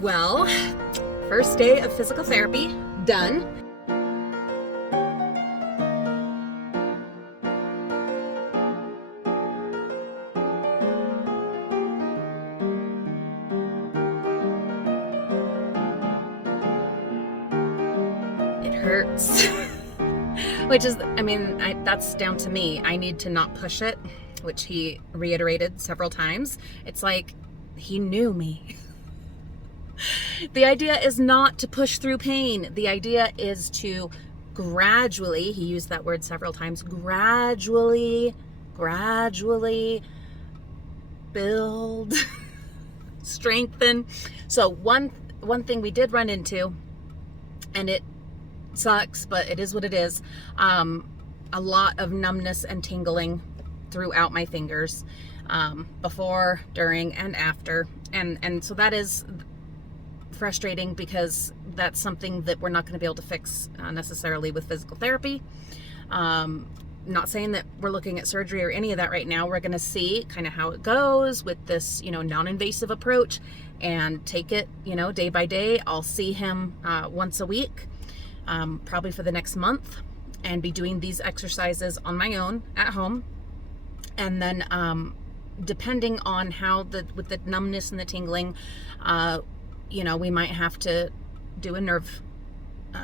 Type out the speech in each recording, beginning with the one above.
Well, first day of physical therapy, done. It hurts. Which is, that's down to me. I need to not push it, which he reiterated several times. It's like he knew me. The idea is not to push through pain. The idea is to gradually, he used that word several times, gradually build, strengthen. So one thing we did run into, and it sucks, but it is what it is, a lot of numbness and tingling throughout my fingers, before, during, and after. And so that is frustrating because that's something that we're not going to be able to fix necessarily with physical therapy. Not saying that we're looking at surgery or any of that right now. We're going to see kind of how it goes with this, non-invasive approach, and take it, day by day. I'll see him once a week, probably for the next month, and be doing these exercises on my own at home. And then depending on how with the numbness and the tingling, we might have to do a nerve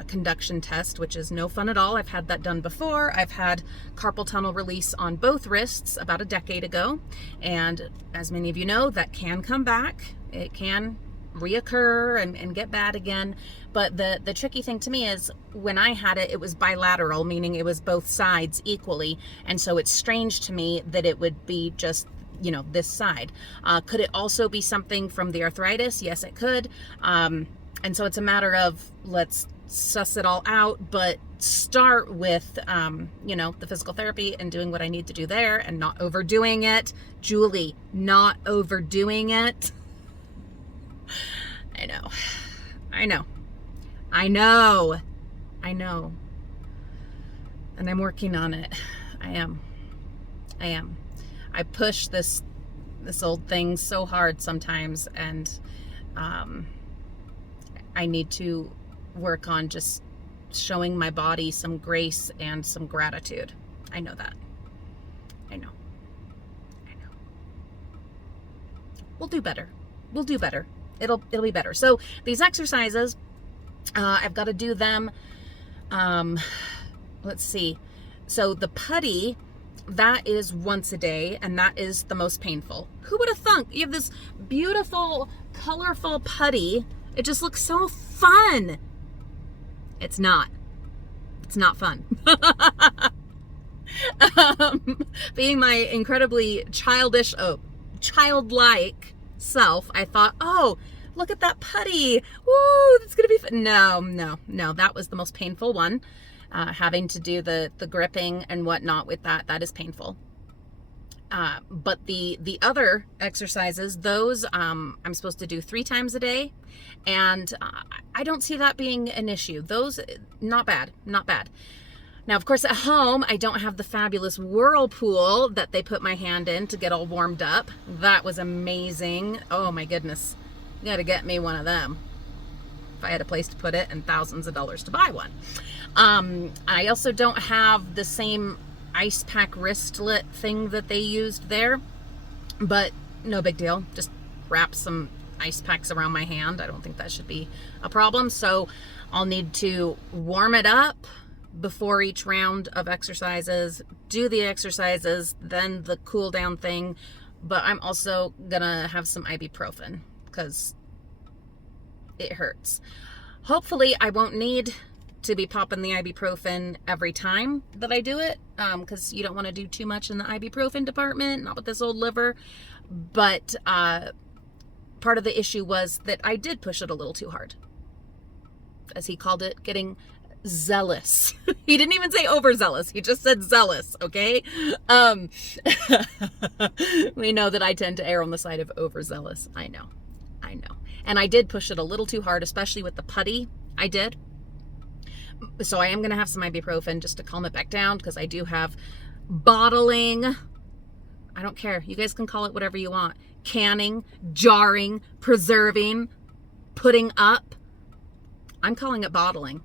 conduction test, which is no fun at all. I've had that done before. I've had carpal tunnel release on both wrists about a decade ago. And as many of you know, that can come back. It can reoccur and get bad again. But the tricky thing to me is when I had it, it was bilateral, meaning it was both sides equally. And so it's strange to me that it would be just this side. Could it also be something from the arthritis? Yes, it could. And so it's a matter of let's suss it all out, but start with, the physical therapy and doing what I need to do there and not overdoing it. Julie, not overdoing it. I know. And I'm working on it. I am. I push this old thing so hard sometimes, and I need to work on just showing my body some grace and some gratitude. I know that. I know. We'll do better. It'll be better. So these exercises, I've got to do them. Let's see. So the putty, that is once a day, and that is the most painful. Who would have thunk? You have this beautiful, colorful putty. It just looks so fun. It's not fun. Being my incredibly childlike self, I thought, oh, look at that putty. Woo, that's going to be fun. No, that was the most painful one. Having to do the gripping and whatnot with that is painful. But the other exercises, those I'm supposed to do 3 times a day, and I don't see that being an issue. Those, not bad. Now, of course, at home, I don't have the fabulous whirlpool that they put my hand in to get all warmed up. That was amazing. Oh my goodness. You got to get me one of them. If I had a place to put it and thousands of dollars to buy one. I also don't have the same ice pack wristlet thing that they used there, but no big deal. Just wrap some ice packs around my hand. I don't think that should be a problem. So I'll need to warm it up before each round of exercises, do the exercises, then the cool down thing. But I'm also gonna have some ibuprofen because it hurts. Hopefully I won't need to be popping the ibuprofen every time that I do it, because you don't want to do too much in the ibuprofen department, not with this old liver. But part of the issue was that I did push it a little too hard, as he called it, getting zealous. He didn't even say overzealous, he just said zealous. Okay. We know that I tend to err on the side of overzealous. I know, and I did push it a little too hard, especially with the putty. I did. So I am going to have some ibuprofen just to calm it back down, because I do have bottling. I don't care. You guys can call it whatever you want. Canning, jarring, preserving. putting up, I'm calling it bottling,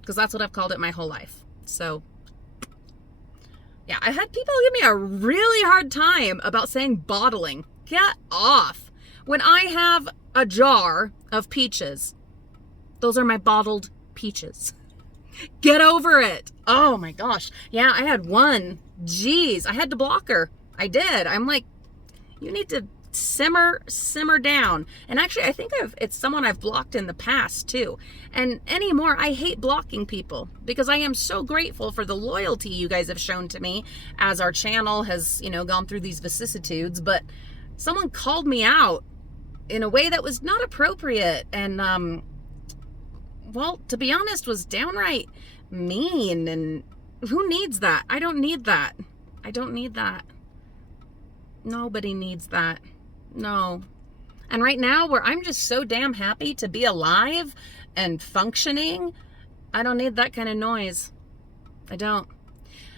because that's what I've called it my whole life. So yeah, I had people give me a really hard time about saying bottling. Get off. When I have a jar of peaches, those are my bottled peaches. Get over it. Oh my gosh. Yeah, I had one. Jeez, I had to block her. I did. I'm like, you need to simmer down. And actually, I think it's someone I've blocked in the past too. And anymore, I hate blocking people because I am so grateful for the loyalty you guys have shown to me as our channel has, gone through these vicissitudes. But someone called me out in a way that was not appropriate. And, well, to be honest, was downright mean. And who needs that? I don't need that. I don't need that. Nobody needs that. No. And right now, where I'm just so damn happy to be alive and functioning, I don't need that kind of noise. I don't.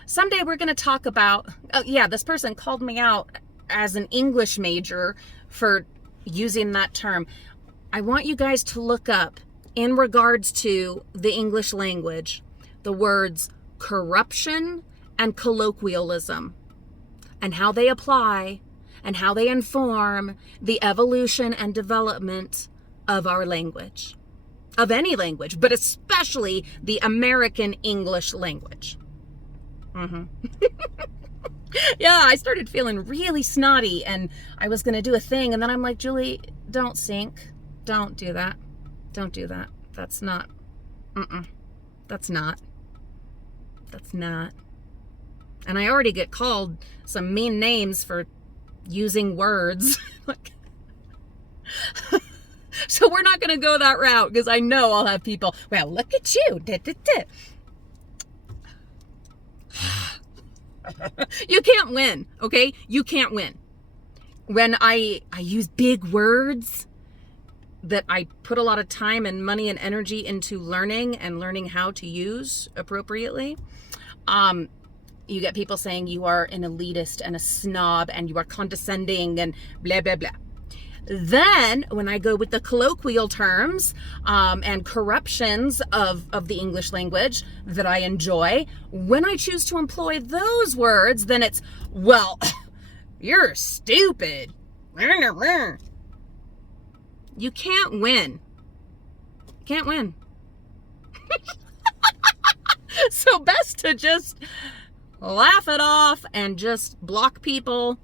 Someday we're going to talk about, this person called me out as an English major for using that term. I want you guys to look up, in regards to the English language, the words corruption and colloquialism, and how they apply and how they inform the evolution and development of our language, of any language, but especially the American English language. Yeah, I started feeling really snotty and I was going to do a thing. And then I'm like, Julie, don't sink. Don't do that. Don't do that. That's not. That's not. And I already get called some mean names for using words. So we're not going to go that route because I know I'll have people, well, look at you. You can't win, okay? You can't win. When I use big words that I put a lot of time and money and energy into learning how to use appropriately, you get people saying you are an elitist and a snob and you are condescending and blah, blah, blah. Then when I go with the colloquial terms and corruptions of the English language that I enjoy, when I choose to employ those words, then it's, well, you're stupid. You can't win. Can't win. So best to just laugh it off and just block people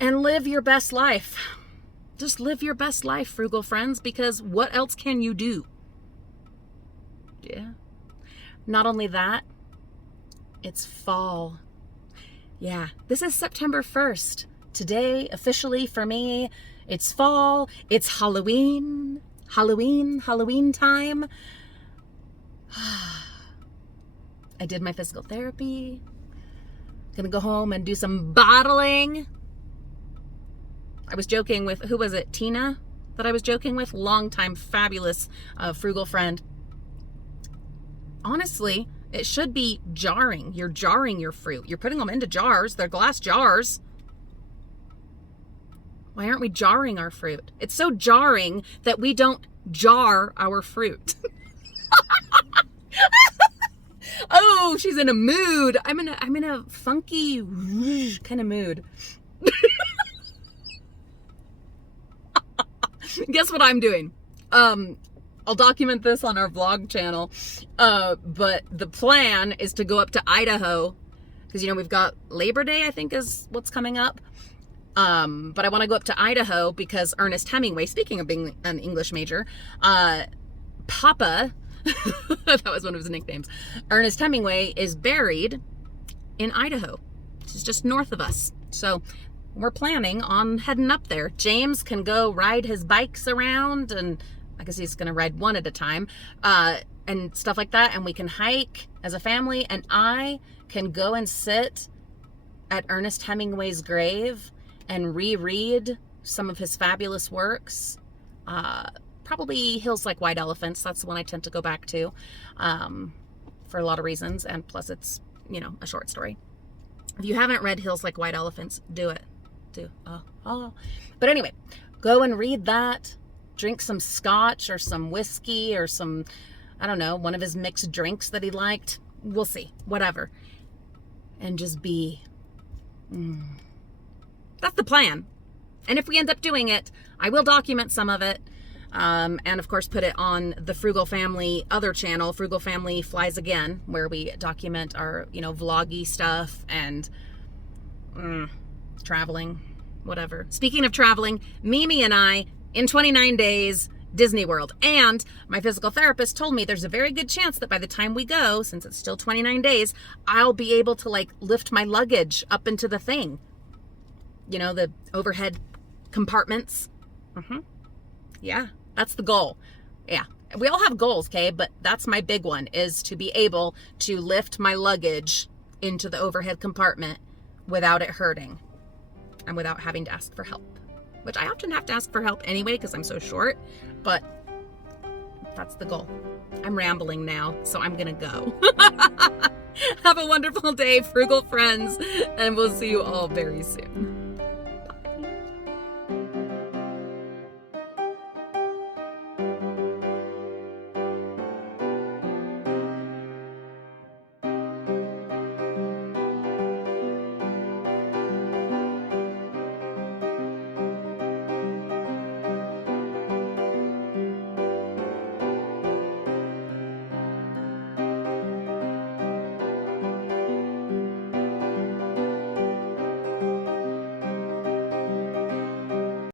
and live your best life. Just live your best life, frugal friends, because what else can you do? Yeah. Not only that, it's fall. Yeah, this is September 1st. Today, officially for me, it's fall. It's Halloween. Halloween time. I did my physical therapy. Gonna go home and do some bottling. I was joking with, who was it? Tina that I was joking with? Longtime fabulous frugal friend. Honestly, it should be jarring. You're jarring your fruit. You're putting them into jars. They're glass jars. Why aren't we jarring our fruit? It's so jarring that we don't jar our fruit. Oh, she's in a mood. I'm in a funky kind of mood. Guess what I'm doing? I'll document this on our vlog channel. But the plan is to go up to Idaho because, we've got Labor Day, I think is what's coming up. But I want to go up to Idaho because Ernest Hemingway, speaking of being an English major, Papa, that was one of his nicknames, Ernest Hemingway is buried in Idaho, which is just north of us. So we're planning on heading up there. James can go ride his bikes around, and I guess he's going to ride one at a time, and stuff like that. And we can hike as a family, and I can go and sit at Ernest Hemingway's grave and reread some of his fabulous works. Probably Hills Like White Elephants. That's the one I tend to go back to for a lot of reasons. And plus it's, a short story. If you haven't read Hills Like White Elephants, do it. But anyway, go and read that. drink some scotch or some whiskey or some, I don't know, one of his mixed drinks that he liked. We'll see, whatever. And just be. That's the plan. And if we end up doing it, I will document some of it. And of course put it on the Frugal Family other channel, Frugal Family Flies Again, where we document our, vloggy stuff and traveling, whatever. Speaking of traveling, Mimi and I, in 29 days, Disney World. And my physical therapist told me there's a very good chance that by the time we go, since it's still 29 days, I'll be able to lift my luggage up into the thing. The overhead compartments. Yeah, that's the goal. Yeah, we all have goals, okay? But that's my big one, is to be able to lift my luggage into the overhead compartment without it hurting and without having to ask for help, which I often have to ask for help anyway because I'm so short, but that's the goal. I'm rambling now, so I'm gonna go. Have a wonderful day, frugal friends, and we'll see you all very soon.